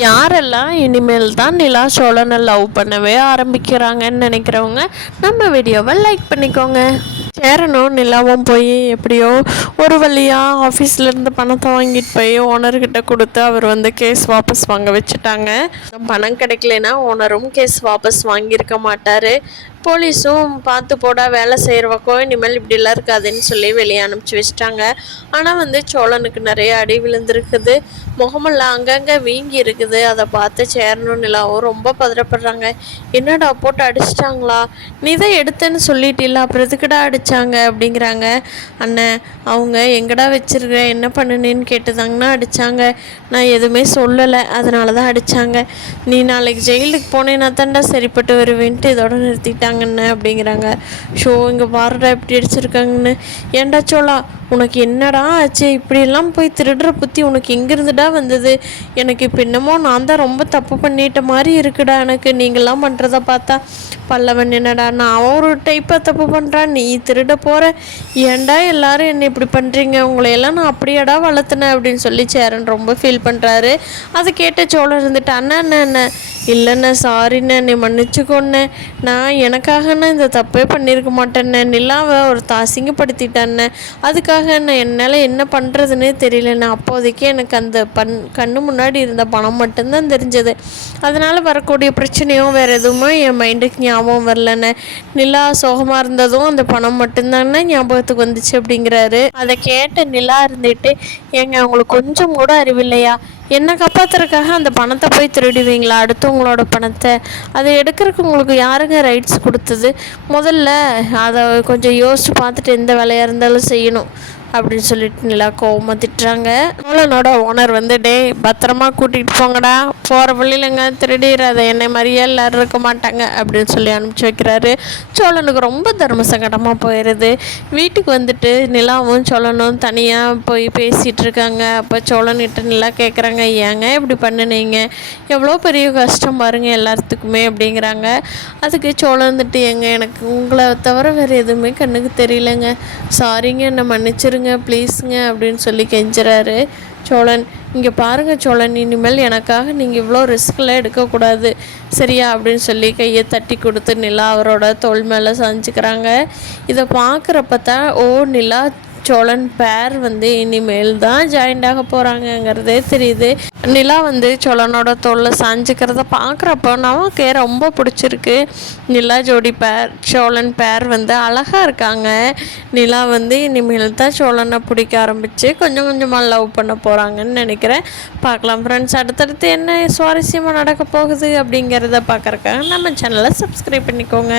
யாரெல்லாம் இனிமேல் தான் நிலா சோழனை லவ் பண்ணவே ஆரம்பிக்கிறாங்கன்னு நினைக்கிறவங்க நம்ம வீடியோவை லைக் பண்ணிக்கோங்க. சேரனும் நிலாவும் போய் எப்படியோ ஒரு வழியாக ஆஃபீஸ்லேருந்து பணத்தை வாங்கிட்டு போய் ஓனர்கிட்ட கொடுத்து அவர் கேஸ் வாபஸ் வாங்க வச்சுட்டாங்க. பணம் கிடைக்கலனா ஓனரும் கேஸ் வாபஸ் வாங்கியிருக்க மாட்டார். போலீஸும் பார்த்து போடா வேலை செய்கிறவக்கோ இனிமேல் இப்படிலாம் இருக்காதுன்னு சொல்லி வெளியே அனுப்பிச்சி வச்சிட்டாங்க. ஆனால் சோழனுக்கு நிறைய அடி விழுந்திருக்குது. முகமெல்லாம் அங்கங்கே வீங்கி இருக்குது. அதை பார்த்து சேரனும் நிலாவும் ரொம்ப பதறப்படுறாங்க. என்னடா போட்டு அடிச்சிட்டாங்களா? நீ தான் எடுத்தேன்னு சொல்லிட்டில்ல, அப்புறம் எதுக்குடா அடித்தாங்க அப்படிங்கிறாங்க. அண்ணன் அவங்க எங்கடா வச்சிருக்க என்ன பண்ணுனேன்னு கேட்டுதாங்கன்னா அடித்தாங்க. நான் எதுவுமே சொல்லலை, அதனால தான் அடித்தாங்க. நீ நாளைக்கு ஜெயிலுக்கு போனேன்னா தான்டா சரிப்பட்டு வருவேன்ட்டு இதோட நிறுத்திட்டாங்கண்ணே அப்படிங்கிறாங்க. ஷோ இங்கே பாருடா எப்படி அடிச்சிருக்காங்கன்னு. ஏன்டா சோழா உனக்கு என்னடா ஆச்சு? இப்படியெல்லாம் போய் திருடுற புத்தி உனக்கு எங்கிருந்துடா வந்தது? எனக்கு இப்போ என்னமோ நான் தான் ரொம்ப தப்பு பண்ணிட்ட மாதிரி இருக்குடா எனக்கு. நீங்களாம் பண்ணுறத பார்த்தா பல்லவன் என்னடா நான் ஒரு டைப்பாக தப்பு பண்ணுறான், நீ திருட போகிற, ஏன்டா எல்லாரும் என்னை இப்படி பண்ணுறீங்க? உங்களையெல்லாம் நான் அப்படியாடா வளர்த்துனேன் அப்படின்னு சொல்லி சேரன் ரொம்ப ஃபீல் பண்ணுறாரு. அதை கேட்ட சோழன் இருந்துட்டு அண்ணா அண்ணன் இல்லைண்ணே சாரிண்ணே என்னை மன்னிச்சுக்கோண்ணே, நான் எனக்காகண்ணே இந்த தப்பே பண்ணியிருக்க மாட்டேண்ணே, நிலாவை ஒரு அசிங்கப்படுத்திட்டேண்ணே, அதுக்காக நான் என்னால் என்ன பண்ணுறதுன்னே தெரியலண்ணே. அப்போதைக்கு எனக்கு அந்த கண்ணு முன்னாடி இருந்த பணம் மட்டும்தான் தெரிஞ்சது. அதனால் வரக்கூடிய பிரச்சனையோ வேறு எதுவுமே என் மைண்டுக்கு ஞாபகம் வரலண்ணே. நிலா சோகமாக இருந்ததும் அந்த பணம் மட்டும்தானே ஞாபகத்துக்கு வந்துச்சு அப்படிங்கிறாரு. அதை கேட்ட நிலா இருந்துட்டு ஏங்க உங்களுக்கு கொஞ்சம் கூட அறிவில்லையா? என்னை காப்பாற்றுறதுக்காக அந்த பணத்தை போய் திருடுவீங்களா? அடுத்தவங்களோட பணத்தை அதை எடுக்கிறதுக்கு உங்களுக்கு யாருங்க ரைட்ஸ் கொடுத்தது? முதல்ல அதை கொஞ்சம் யோசித்து பார்த்துட்டு எந்த வேலையாக இருந்தாலும் செய்யணும் அப்படின்னு சொல்லிட்டு நிலா கோவமாக திட்டுறாங்க. சோழனோட ஓனர் டே பத்திரமா கூட்டிகிட்டு போங்கடா, போகிற வழியிலங்க திருடிடாத, என்னை மாதிரியே எல்லோரும் இருக்க மாட்டாங்க அப்படின்னு சொல்லி அனுப்பிச்சி வைக்கிறாரு. சோழனுக்கு ரொம்ப தர்ம சங்கடமாக போயிடுது. வீட்டுக்கு நிலாவும் சோழனும் தனியாக போய் பேசிகிட்டு இருக்காங்க. அப்போ சோழன்கிட்ட நிலா கேட்குறாங்க, ஏங்க இப்படி பண்ணினீங்க? எவ்வளோ பெரிய கஷ்டம் பாருங்கள் எல்லாத்துக்குமே அப்படிங்கிறாங்க. அதுக்கு சோழன் ஏங்க எனக்கு உங்களை தவிர வேறு எதுவுமே கண்ணுக்கு தெரியலங்க, சாரிங்க என்னை மன்னிச்சிருங்க ப்ளீஸுங்க அப்படின்னு சொல்லி கெஞ்சுறாரு. சோழன் இங்கே பாருங்கள் சோழன், இனிமேல் எனக்காக நீங்கள் இவ்வளோ ரிஸ்கில் எடுக்கக்கூடாது சரியா அப்படின்னு சொல்லி கையை தட்டி கொடுத்து நிலா அவரோட தோள் மேலே சாஞ்சிக்கிறாங்க. இதை பார்க்குறப்ப தான் நிலா சோழன் பேர் இனிமேல் தான் ஜாயிண்ட் ஆக போகிறாங்கங்கிறதே தெரியுது. நிலா சோழனோட தோளில் சாஞ்சிக்கிறத பார்க்குறப்போ நமக்கே ரொம்ப பிடிச்சிருக்கு. நிலா ஜோடி பேர் சோழன் பேர் அழகாக இருக்காங்க. நிலா இனிமேல் தான் சோழனை பிடிக்க ஆரம்பித்து கொஞ்சம் கொஞ்சமாக லவ் பண்ண போகிறாங்கன்னு நினைக்கிறேன். பார்க்கலாம் ஃப்ரெண்ட்ஸ், அடுத்தடுத்து என்ன சுவாரஸ்யமாக நடக்க போகுது அப்படிங்கிறத பார்க்குறக்காக நம்ம சேனலை சப்ஸ்கிரைப் பண்ணிக்கோங்க.